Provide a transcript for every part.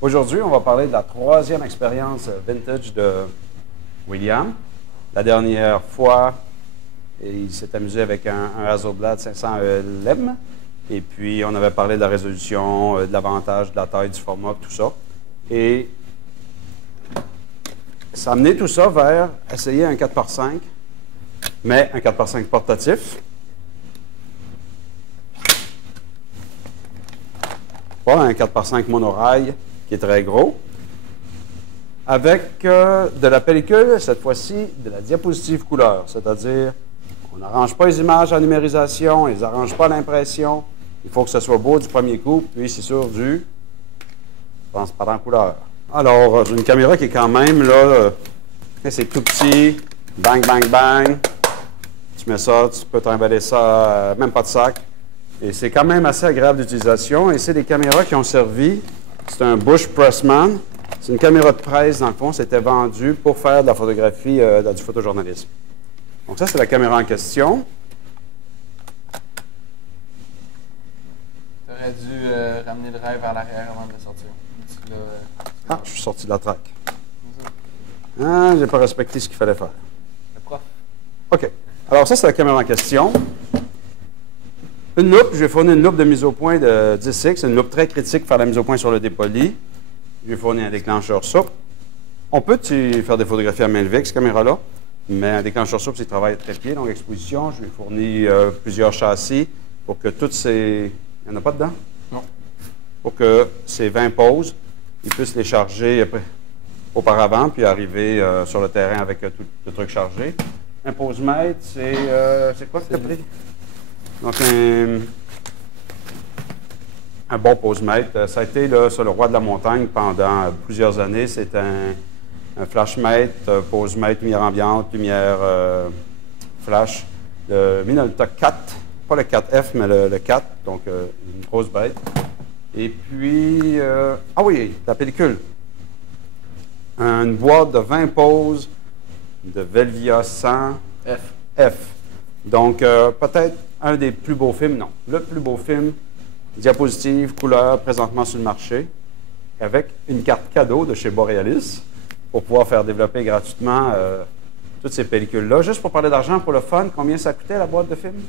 Aujourd'hui, on va parler de la troisième expérience vintage de William. La dernière fois, il s'est amusé avec un Hasselblad 500 ELM. Et puis, on avait parlé de la résolution, de l'avantage, de la taille, du format, tout ça. Et ça a amené tout ça vers essayer un 4x5, mais un 4x5 portatif. Pas un 4x5 monorail qui est très gros, avec de la pellicule, cette fois-ci, de la diapositive couleur, c'est-à-dire on n'arrange pas les images en numérisation, on ne les arrange pas à l'impression, il faut que ce soit beau du premier coup, puis c'est sûr du transparent couleur. Alors, j'ai une caméra qui est quand même là, c'est tout petit, bang, bang, bang, tu mets ça, tu peux trimballer ça, même pas de sac, et c'est quand même assez agréable d'utilisation, et c'est des caméras qui ont servi. C'est un Bush Pressman. C'est une caméra de presse, dans le fond. C'était vendu pour faire de la photographie, du photojournalisme. Donc ça, c'est la caméra en question. Tu aurais dû ramener le rêve vers l'arrière avant de le sortir. Ah, je suis sorti de la traque. Ah, j'ai pas respecté ce qu'il fallait faire. Le prof. OK. Alors ça, c'est la caméra en question. Une loupe, je vais fournir une loupe de mise au point de 10X. C'est une loupe très critique pour faire la mise au point sur le dépoli. Je vais fournir un déclencheur souple. On peut faire des photographies à main levée avec cette caméra-là, mais un déclencheur souple, c'est travail très pied, donc exposition. Je vais fournir plusieurs châssis pour que toutes ces... Il n'y en a pas dedans? Non. Pour que ces 20 poses, ils puissent les charger auparavant, puis arriver sur le terrain avec tout le truc chargé. Un pose-mètre, c'est quoi que tu as pris? Donc, un bon pose-mètre. Ça a été là, sur le roi de la montagne pendant plusieurs années. C'est un flash-mètre, pose-mètre, lumière ambiante, lumière flash. Le Minolta 4, pas le 4F, mais le 4, donc une grosse bête. Et puis, ah oui, la pellicule. Une boîte de 20 poses de Velvia 100 F. Donc, peut-être un des plus beaux films, non. Le plus beau film, diapositive, couleur, présentement sur le marché, avec une carte cadeau de chez Borealis pour pouvoir faire développer gratuitement toutes ces pellicules-là. Juste pour parler d'argent, pour le fun, combien ça coûtait la boîte de film?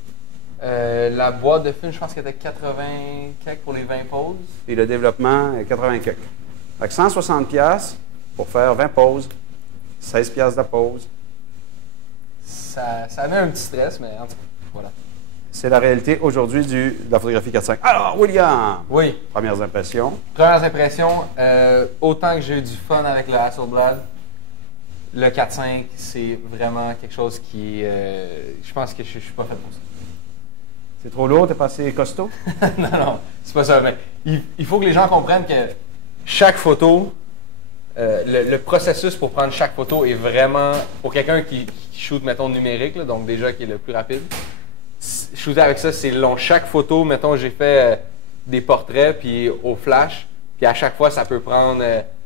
La boîte de film, je pense qu'elle était 80 quelques pour les 20 poses. Et le développement, 80 quelques. Fait que 160$ pour faire 20 poses, 16$ de pause. Ça avait un petit stress, mais en tout cas, voilà. C'est la réalité aujourd'hui de la photographie 4.5. Alors, William! Oui. Premières impressions. Premières impressions, autant que j'ai eu du fun avec le Hasselblad, le 4.5, c'est vraiment quelque chose qui... je pense que je suis pas fait pour ça. C'est trop lourd? T'es pas assez costaud? Non, c'est pas ça. Mais il faut que les gens comprennent que chaque photo, le processus pour prendre chaque photo est vraiment... Pour quelqu'un qui shoot, mettons, numérique, là, donc déjà qui est le plus rapide, shooter avec ça, c'est long. Chaque photo, mettons, j'ai fait des portraits puis au flash, puis à chaque fois, ça peut prendre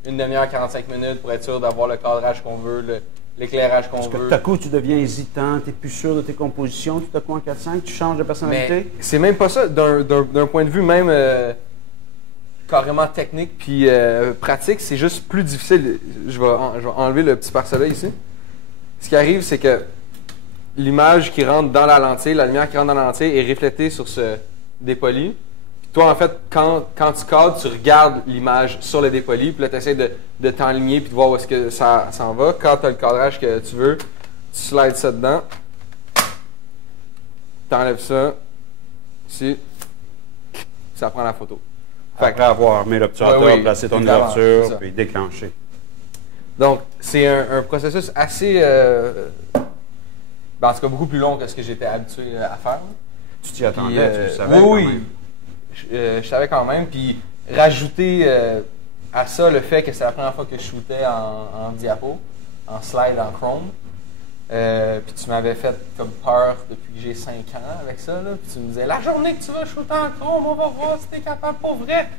une demi-heure, 45 minutes pour être sûr d'avoir le cadrage qu'on veut, l'éclairage qu'on veut. Parce que tout à coup, tu deviens hésitant, tu n'es plus sûr de tes compositions, tout à coup en 4.5, tu changes de personnalité. Mais c'est même pas ça. D'un point de vue même carrément technique puis pratique, c'est juste plus difficile. Je vais enlever le petit pare-soleil ici. Ce qui arrive, c'est que l'image qui rentre dans la lentille, la lumière qui rentre dans la lentille est reflétée sur ce dépoli. Puis toi, en fait, quand tu cadres, tu regardes l'image sur le dépoli, puis là, tu essaies de t'enligner puis de voir où est-ce que ça s'en va. Quand tu as le cadrage que tu veux, tu slides ça dedans. Tu enlèves ça. Ici. Ça prend la photo. Après avoir mis l'obturateur, placer ton ouverture, puis déclencher. Donc, c'est un processus assez... en tout cas, beaucoup plus long que ce que j'étais habitué à faire. Tu t'y attendais, tu le savais? Oui. Je savais quand même. Puis, rajouter à ça le fait que c'est la première fois que je shootais en diapo, en slide, en chrome. Puis, tu m'avais fait comme peur depuis que j'ai 5 ans avec ça. Là. Puis, tu me disais, la journée que tu vas shooter en chrome, on va voir si t'es capable pour vrai.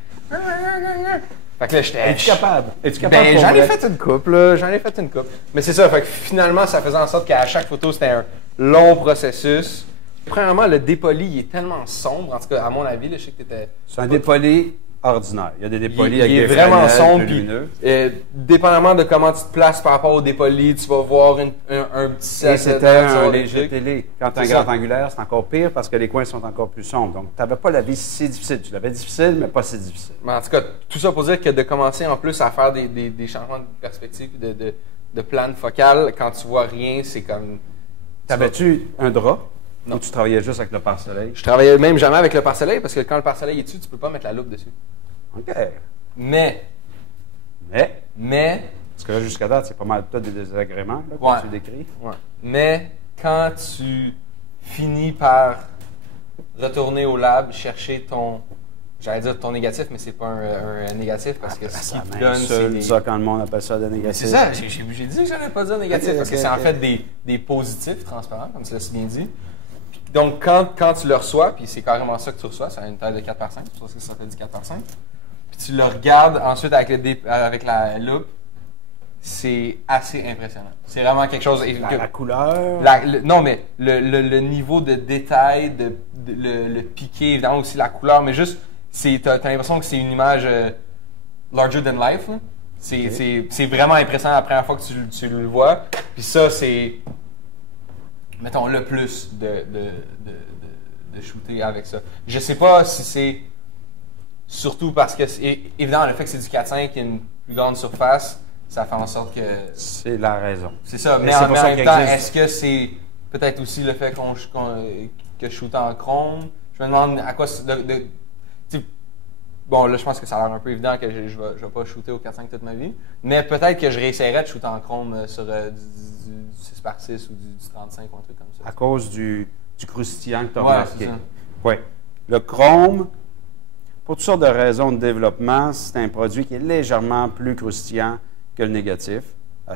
Fait que là, j'étais... Es-tu capable? Es-tu capable? Ben, j'en ai fait une coupe, là. J'en ai fait une coupe. Mais c'est ça. Fait que finalement, ça faisait en sorte qu'à chaque photo, c'était un long processus. Premièrement, le dépoli, il est tellement sombre. En tout cas, à mon avis, là, je sais que tu étais... C'est un dépoli ordinaire. Il y a des dépolis avec il est des vraiment flanelles, sombre. plus Puis, lumineux. dépendamment de comment tu te places par rapport au dépoli, tu vas voir un petit Et c'était un léger électrique. télé. Quand tu as un C'est grand ça. angulaire, c'est encore pire parce que les coins sont encore plus sombres. Donc, tu n'avais pas la vie si difficile. Tu l'avais difficile, mais pas si difficile. Mais en tout cas, tout ça pour dire que de commencer en plus à faire des changements de perspective, de plan focal, quand tu vois rien, c'est comme... T'avais-tu un drap? Non. Ou tu travaillais juste avec le pare-soleil? Je travaillais même jamais avec le pare-soleil parce que quand le pare-soleil est dessus, tu peux pas mettre la loupe dessus. OK. Mais, Parce que là, jusqu'à date, c'est pas mal tout des désagréments là, que Ouais. tu décris. mais quand tu finis par retourner au lab, chercher j'allais dire ton négatif, mais c'est pas un négatif parce que ce qui te donne, c'est des... ça quand le monde appelle ça des négatifs. C'est ça, j'ai dit que j'allais pas dire négatif Ok, parce que ok, c'est en ok. fait des positifs transparents, comme tu l'as si bien dit. Puis donc, quand tu le reçois, puis c'est carrément ça que tu reçois, c'est une taille de 4 par 5, c'est pour ça que ça s'appelle du 4 par 5. Puis tu le regardes ensuite avec la loupe, c'est assez impressionnant. C'est vraiment quelque chose. La couleur. Non, mais le niveau de détail, le piqué, évidemment aussi la couleur, mais juste, t'as l'impression que c'est une image larger than life. Là. C'est vraiment impressionnant la première fois que tu le vois. Puis ça, c'est, mettons, le plus de shooter avec ça. Je sais pas si c'est surtout parce que, évidemment, le fait que c'est du 4.5 et une plus grande surface, ça fait en sorte que... C'est la raison. C'est ça, Et mais c'est en pour ça même qu'il temps, existe- est-ce que c'est peut-être aussi le fait que je shoote en chrome? Je me demande à quoi... Bon, là, je pense que ça a l'air un peu évident que je vais pas shooter au 4.5 toute ma vie, mais peut-être que je réessayerais de shooter en chrome sur du 6 par 6 ou du 35 ou un truc comme ça. À cause du croustillant que tu as Ouais, remarqué. c'est ça. Oui. Le chrome, pour toutes sortes de raisons de développement, c'est un produit qui est légèrement plus croustillant que le négatif.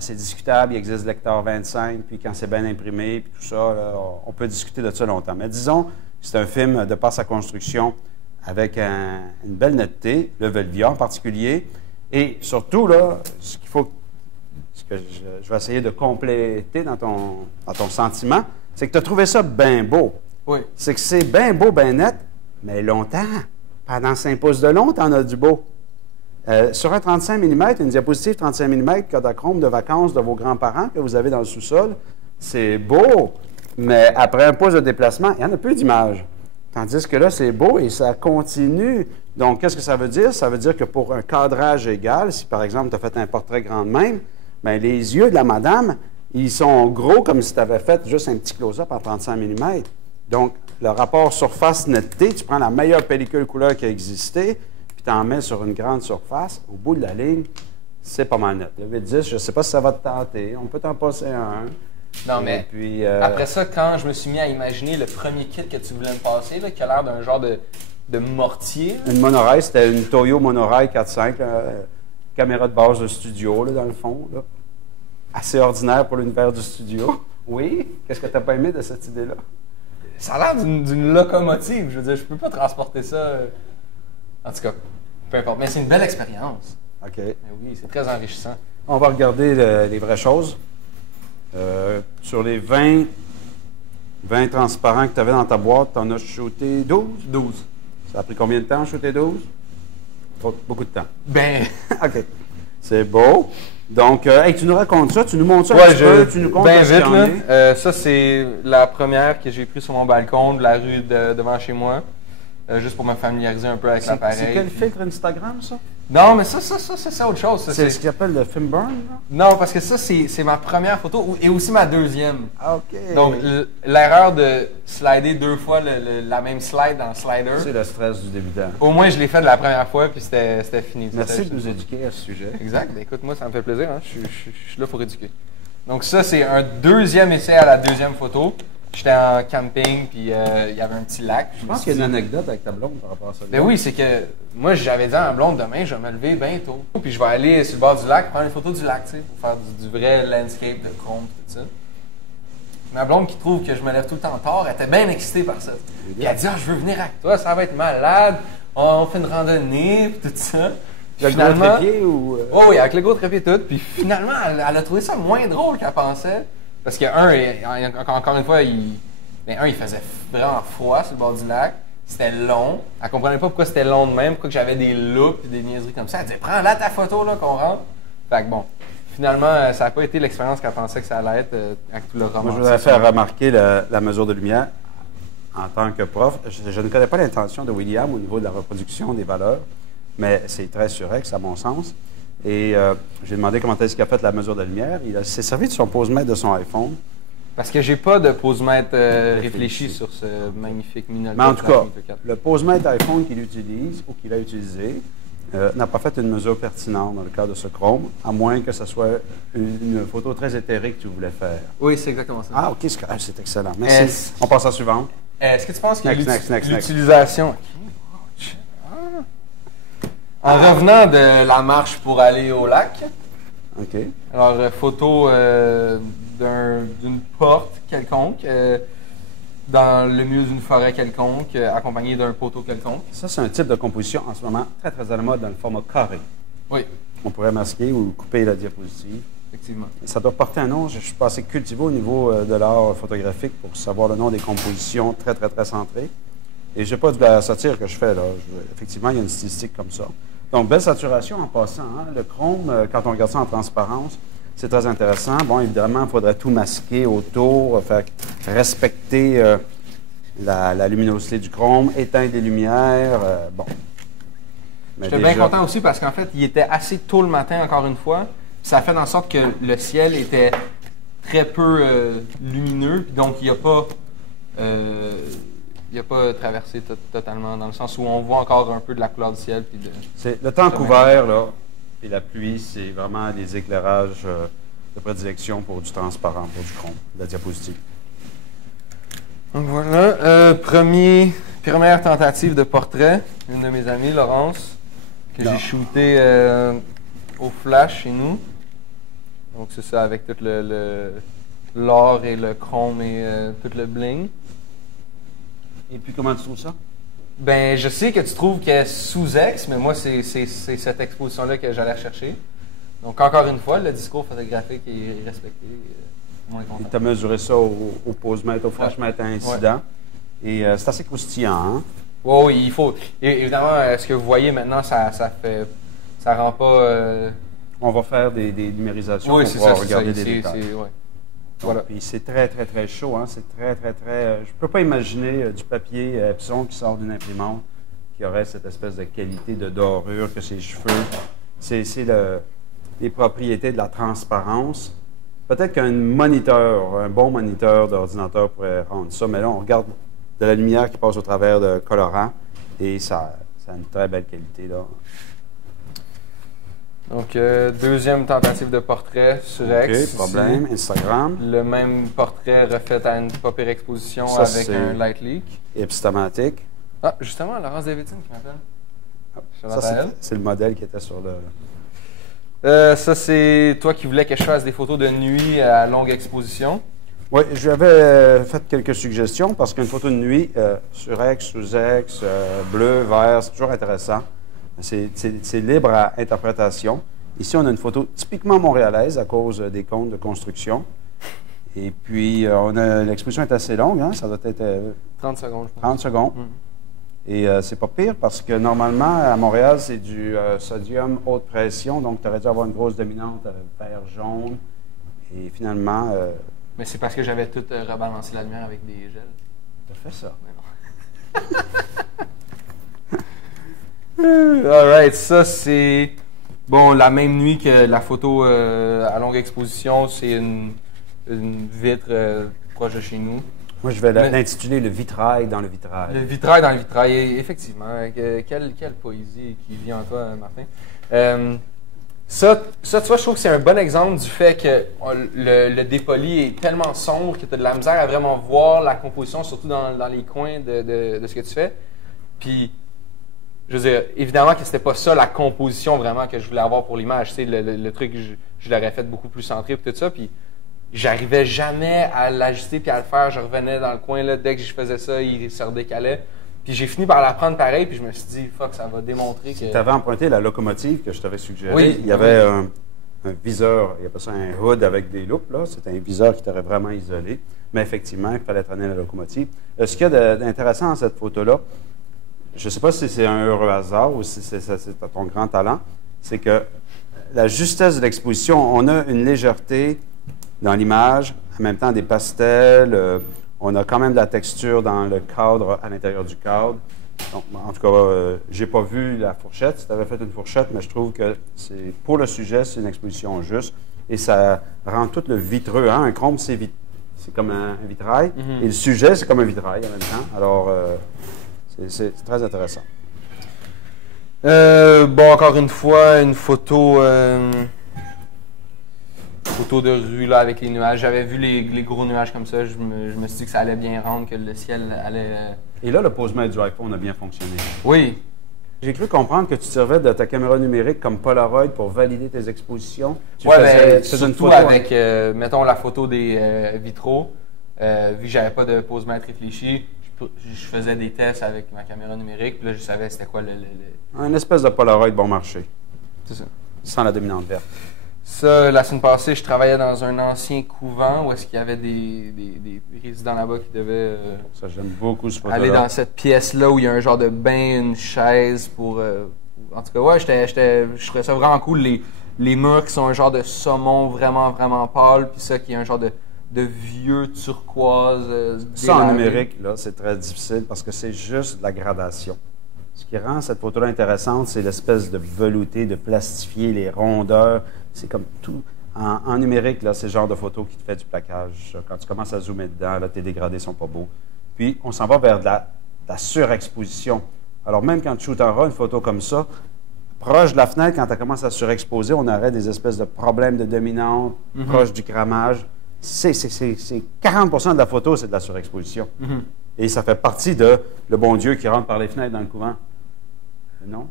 C'est discutable, il existe lecteur 25, puis quand c'est bien imprimé, puis tout ça, là, on peut discuter de ça longtemps. Mais disons, c'est un film de par sa construction avec une belle netteté, le Velvia en particulier, et surtout, là, ce que je vais essayer de compléter dans ton sentiment, c'est que tu as trouvé ça bien beau. Oui. C'est que c'est bien beau, bien net, mais longtemps. Pendant 5 pouces de long, tu en as du beau. Sur un 35 mm, une diapositive 35 mm Kodachrome de vacances de vos grands-parents que vous avez dans le sous-sol, c'est beau, mais après un pouce de déplacement, il y en a peu d'images. Tandis que là, c'est beau et ça continue. Donc, qu'est-ce que ça veut dire? Ça veut dire que pour un cadrage égal, si par exemple tu as fait un portrait grand de même, bien, les yeux de la madame, ils sont gros comme si tu avais fait juste un petit close-up en 35 mm. Donc, le rapport surface-netteté, tu prends la meilleure pellicule couleur qui a existé, puis tu en mets sur une grande surface, au bout de la ligne, c'est pas mal net. Le V10, je ne sais pas si ça va te tenter. On peut t'en passer un. Non, Et mais puis, après ça, quand je me suis mis à imaginer le premier kit que tu voulais me passer, là, qui a l'air d'un genre de mortier. Une monorail, c'était une Toyo Monorail 4.5, caméra de base de studio, là, dans le fond. Là. Assez ordinaire pour l'univers du studio. Oui? Qu'est-ce que tu n'as pas aimé de cette idée-là? Ça a l'air d'une locomotive. Je veux dire, je peux pas transporter ça. En tout cas, peu importe. Mais c'est une belle expérience. OK. Mais oui, c'est très enrichissant. On va regarder les vraies choses. Sur les 20 transparents que tu avais dans ta boîte, tu en as shooté 12? 12. Ça a pris combien de temps à shooter 12? Beaucoup de temps. Ben, OK. C'est beau. Donc, hey, tu nous racontes ça, tu nous montres ça un ouais, petit peu, tu nous comptes ben ce vite, qu'il y en est. là. Ça, c'est la première que j'ai prise sur mon balcon de la rue devant chez moi. Juste pour me familiariser un peu avec l'appareil. C'est quel puis- filtre Instagram, ça? Non, mais ça, c'est autre chose. Ça, C'est ce qu'ils appelle le film burn, là? Non, parce que ça, c'est ma première photo et aussi ma deuxième. Ah, OK. Donc, l'erreur de slider 2 fois la même slide dans Slider, C'est le stress du débutant. au moins je l'ai fait de la première fois puis c'était fini. Merci C'était- de nous éduquer à ce sujet. Exact. Ben, écoute, moi, ça me fait plaisir. Hein. Je suis là pour éduquer. Donc, ça, c'est un deuxième essai à la deuxième photo. J'étais en camping puis il y avait un petit lac. Je pense qu'il y a une anecdote avec ta blonde par rapport à ça. Ben oui, c'est que moi, j'avais dit à ma blonde, demain, je vais me lever bientôt. Puis je vais aller sur le bord du lac, prendre une photo du lac, tu sais, pour faire du vrai landscape de chrome, tout ça. Ma blonde qui trouve que je me lève tout le temps tard, elle était bien excitée par ça. Puis elle dit, ah, je veux venir avec toi, ça va être malade, on fait une randonnée, puis tout ça. Puis Le gros trépied ou... Oh oui, avec le gros trépied tout. Puis finalement, elle a trouvé ça moins drôle qu'elle pensait. Parce que, encore une fois, il faisait vraiment froid sur le bord du lac. C'était long. Elle comprenait pas pourquoi c'était long de même, pourquoi que j'avais des looks et des niaiseries comme ça. Elle disait, prends là ta photo là qu'on rentre. Fait que bon, finalement, ça n'a pas été l'expérience qu'elle pensait que ça allait être avec tout le roman. Moi, je voudrais faire remarquer la mesure de lumière. En tant que prof, je ne connais pas l'intention de William au niveau de la reproduction des valeurs, mais c'est très surex à mon sens. Et j'ai demandé comment est-ce qu'il a fait la mesure de lumière. Il s'est servi de son pose-mètre de son iPhone. Parce que j'ai pas de pose-mètre réfléchi sur ce magnifique Minolta. Mais en tout cas, le pose-mètre iPhone qu'il utilise ou qu'il a utilisé n'a pas fait une mesure pertinente dans le cas de ce chrome, à moins que ce soit une photo très éthérique que tu voulais faire. Oui, c'est exactement ça. Ah, OK, c'est excellent. Merci. On passe à la suivante. Est-ce que tu penses que Next. l'utilisation... En revenant de la marche pour aller au lac, OK. alors photo d'une porte quelconque, dans le milieu d'une forêt quelconque, accompagnée d'un poteau quelconque. Ça, c'est un type de composition en ce moment très, très à la mode dans le format carré. Oui, On pourrait masquer ou couper la diapositive. effectivement. Ça doit porter un nom. Je suis pas assez cultivé au niveau de l'art photographique pour savoir le nom des compositions très, très, très centrées. Et je n'ai pas de la satire que je fais, là. Effectivement, il y a une stylistique comme ça. Donc, belle saturation en passant. Hein? Le chrome, quand on regarde ça en transparence, c'est très intéressant. Bon, évidemment, il faudrait tout masquer autour, faire respecter la luminosité du chrome, éteindre les lumières. Bon. J'étais bien content aussi parce qu'en fait, il était assez tôt le matin, encore une fois. Ça a fait en sorte que le ciel était très peu lumineux, puis donc il n'a pas traversé totalement, dans le sens où on voit encore un peu de la couleur du ciel. Puis c'est le temps couvert, là, et la pluie, c'est vraiment des éclairages de prédilection pour du transparent, pour du chrome, de la diapositive. Donc voilà, première tentative de portrait, une de mes amies, Laurence, que j'ai shooté au flash chez nous. Donc c'est ça, avec tout l'or et le chrome et tout le bling. Et puis, comment tu trouves ça? Ben, je sais que tu trouves qu'elle est sous-ex, mais moi, c'est cette exposition-là que j'allais chercher. Donc, encore une fois, le discours photographique est respecté. Tu as mesuré ça au pose-mètre, au flash-mètre à incident. Ouais. Et c'est assez croustillant, hein? Oui, il faut. Évidemment, ce que vous voyez maintenant, ça rend pas... On va faire des numérisations pour pouvoir regarder des détails. Ouais. Voilà. Puis c'est très, très, très chaud. Hein? C'est très, très, très... je ne peux pas imaginer du papier Epson qui sort d'une imprimante qui aurait cette espèce de qualité de dorure que ses cheveux. C'est les propriétés de la transparence. Peut-être qu'un bon moniteur d'ordinateur pourrait rendre ça, mais là, on regarde de la lumière qui passe au travers de colorants et ça a une très belle qualité, là. Donc, deuxième tentative de portrait sur X. OK, problème. Instagram. Le même portrait refait à une pas pire exposition ça, avec un light leak. Epistamatique. Ah, justement, Laurence Davidson qui m'appelle. Ça, c'est le modèle qui était sur le... ça, c'est toi qui voulais que je fasse des photos de nuit à longue exposition. Oui, je lui avais fait quelques suggestions parce qu'une photo de nuit sur X, sous X, bleu, vert, c'est toujours intéressant. C'est libre à interprétation. Ici, on a une photo typiquement montréalaise à cause des comptes de construction. Et puis, l'exposition est assez longue, hein? Ça doit être 30 secondes, je pense. 30 secondes. Et c'est pas pire parce que normalement, à Montréal, c'est du sodium haute pression. Donc, tu aurais dû avoir une grosse dominante vert jaune. Et finalement... Mais c'est parce que j'avais tout rebalancé la lumière avec des gels. Tu as fait ça. Alright, ça c'est bon la même nuit que la photo à longue exposition, c'est une vitre proche de chez nous. Moi, je vais l'intituler Le vitrail dans le vitrail. Le vitrail dans le vitrail, effectivement. Quelle poésie qui vient en toi, Martin. Ça, tu vois, je trouve que c'est un bon exemple du fait que le dépoli est tellement sombre que tu as de la misère à vraiment voir la composition, surtout dans les coins de ce que tu fais. Puis, je veux dire, évidemment que c'était pas ça la composition vraiment que je voulais avoir pour l'image. Tu sais, le truc, je l'aurais fait beaucoup plus centré et tout ça. Puis, j'arrivais jamais à l'ajuster puis à le faire. Je revenais dans le coin, là, dès que je faisais ça, il se redécalait. Puis j'ai fini par la prendre pareil, puis je me suis dit, fuck, ça va démontrer que... Tu avais emprunté la locomotive que je t'avais suggérée. Oui, il y avait un viseur, il y avait ça un hood avec des loupes, là. C'était un viseur qui t'aurait vraiment isolé. Mais effectivement, il fallait traîner la locomotive. Ce qu'il y a d'intéressant dans cette photo-là, je ne sais pas si c'est un heureux hasard ou si c'est ton grand talent, c'est que la justesse de l'exposition, on a une légèreté dans l'image, en même temps des pastels, on a quand même de la texture dans le cadre, à l'intérieur du cadre. Donc, en tout cas, j'ai pas vu la fourchette. Si tu avais fait une fourchette, mais je trouve que pour le sujet, c'est une exposition juste. Et ça rend tout le vitreux. Hein? Un chrome, c'est comme un vitrail. Et le sujet, c'est comme un vitrail en même temps. Alors, c'est très intéressant. Bon, encore une fois, une photo de rue là, avec les nuages. J'avais vu les gros nuages comme ça. Je me suis dit que ça allait bien rendre, que le ciel allait... Et là, le pose-mètre du iPhone a bien fonctionné. Oui. J'ai cru comprendre que tu te servais de ta caméra numérique comme Polaroid pour valider tes expositions. Tu faisais une photo avec, mettons, la photo des vitraux. Vu que j'avais pas de pose-mètre réfléchi, je faisais des tests avec ma caméra numérique. Puis là, je savais c'était quoi Un espèce de Polaroid bon marché. C'est ça. Sans la dominante verte. Ça, la semaine passée, je travaillais dans un ancien couvent où est-ce qu'il y avait des résidents là-bas qui devaient ça, j'aime beaucoup ce photo-là. aller dans cette pièce-là où il y a un genre de bain, une chaise pour... en tout cas, ouais, je trouvais ça vraiment cool. Les murs qui sont un genre de saumon vraiment, vraiment pâle, puis ça qui est un genre de vieux turquoise. Ça, en numérique, là, c'est très difficile parce que c'est juste de la gradation. Ce qui rend cette photo-là intéressante, c'est l'espèce de velouté, de plastifier, les rondeurs. C'est comme tout. En numérique, là, c'est le genre de photo qui te fait du plaquage. Quand tu commences à zoomer dedans, là, tes dégradés sont pas beaux. Puis, on s'en va vers de la surexposition. Alors, même quand tu shootes en RAW, une photo comme ça, proche de la fenêtre, quand tu commences à surexposer, on aurait des espèces de problèmes de dominante, proche du cramage. C'est 40% de la photo, c'est de la surexposition. Et ça fait partie de le bon Dieu qui rentre par les fenêtres dans le couvent. Non?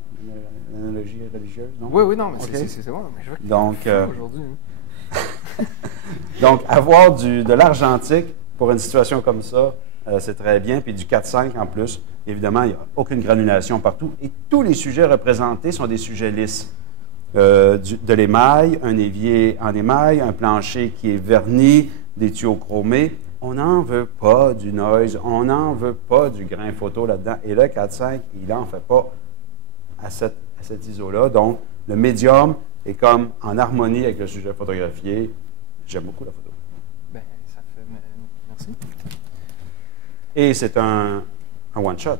Une analogie religieuse? Non? Oui, non, mais okay. c'est bon. Mais je vois que donc, aujourd'hui. Donc, avoir de l'argentique pour une situation comme ça, c'est très bien. Puis du 4-5 en plus. Évidemment, il n'y a aucune granulation partout. Et tous les sujets représentés sont des sujets lisses. De l'émail, un évier en émail, un plancher qui est verni, des tuyaux chromés. On n'en veut pas du noise, on n'en veut pas du grain photo là-dedans. Et le 4-5, il n'en fait pas à cet ISO-là. Donc, le médium est comme en harmonie avec le sujet photographié. J'aime beaucoup la photo. Ben, ça fait... Merci. Et c'est un one-shot.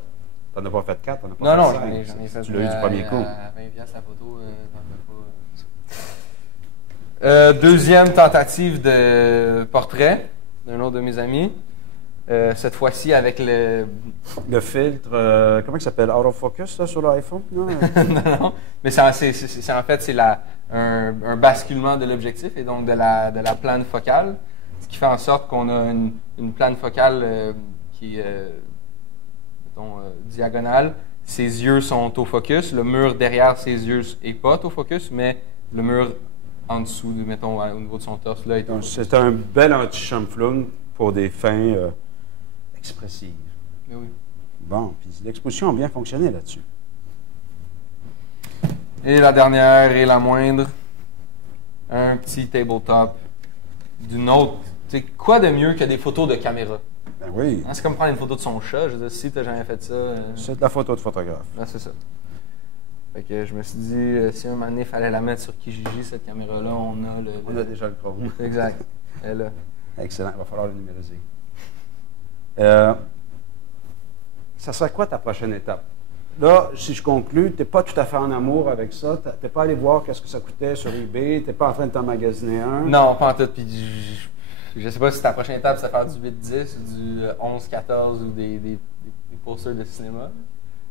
Tu n'en as pas fait 4, tu n'en as pas fait 5. Non, j'en ai fait. Tu l'as eu du premier coup. À 20$ la photo, deuxième tentative de portrait d'un autre de mes amis. Cette fois-ci avec le filtre, comment il s'appelle? Autofocus là, sur l'iPhone? Non, non. Mais en fait, c'est un basculement de l'objectif et donc de la plane focale. Ce qui fait en sorte qu'on a une plane focale qui est diagonale. Ses yeux sont autofocus. Le mur derrière ses yeux n'est pas autofocus, mais le mur en dessous, mettons, au niveau de son torse, là, est autofocus. C'est un bel anti-chamflung pour des fins expressives. Mais oui. Bon, puis l'exposition a bien fonctionné là-dessus. Et la dernière et la moindre, un petit tabletop d'une autre. Tu sais, quoi de mieux que des photos de caméra? Ben oui. Hein, c'est comme prendre une photo de son chat. Je veux dire, si tu n'as jamais fait ça. C'est de la photo de photographe. Ah, c'est ça. Fait que je me suis dit, si un moment donné, il fallait la mettre sur Kijiji, cette caméra-là, on a déjà le chrome. Exact. Elle est là. Excellent. Il va falloir le numériser. Ça serait quoi ta prochaine étape? Là, si je conclue, tu n'es pas tout à fait en amour avec ça. Tu n'es pas allé voir qu'est-ce que ça coûtait sur eBay. Tu n'es pas en train de t'emmagasiner un. Non, pas en tout. Puis je sais pas si ta prochaine étape, c'est de faire du 8-10 ou du 11-14 ou des posters de cinéma.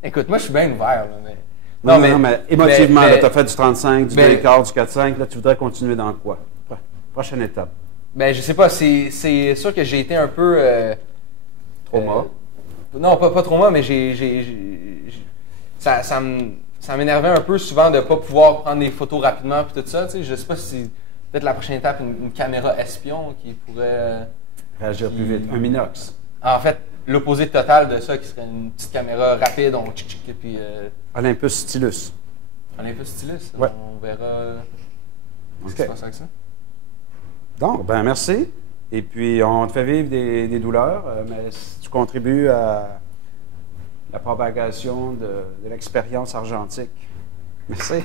Écoute, moi, je suis bien ouvert. Là, mais... Non, mais émotivement, tu as fait du 35, du 2,4, du 4,5. Là, tu voudrais continuer dans quoi? Prochaine étape. Ben, je sais pas. C'est sûr que j'ai été un peu... trauma? Non, pas trauma, mais ça m'énervait un peu souvent de ne pas pouvoir prendre des photos rapidement puis tout ça. Tu sais, je sais pas si peut-être la prochaine étape, une caméra espion qui pourrait... réagir plus vite. Un Minox. En fait, l'opposé total de ça, qui serait une petite caméra rapide, on tchic et puis... Olympus Stylus. Olympus Stylus, ouais. On verra ce qui se passe avec ça. Donc, ben merci. Et puis, on te fait vivre des douleurs, mais si tu contribues à la propagation de l'expérience argentique. Merci.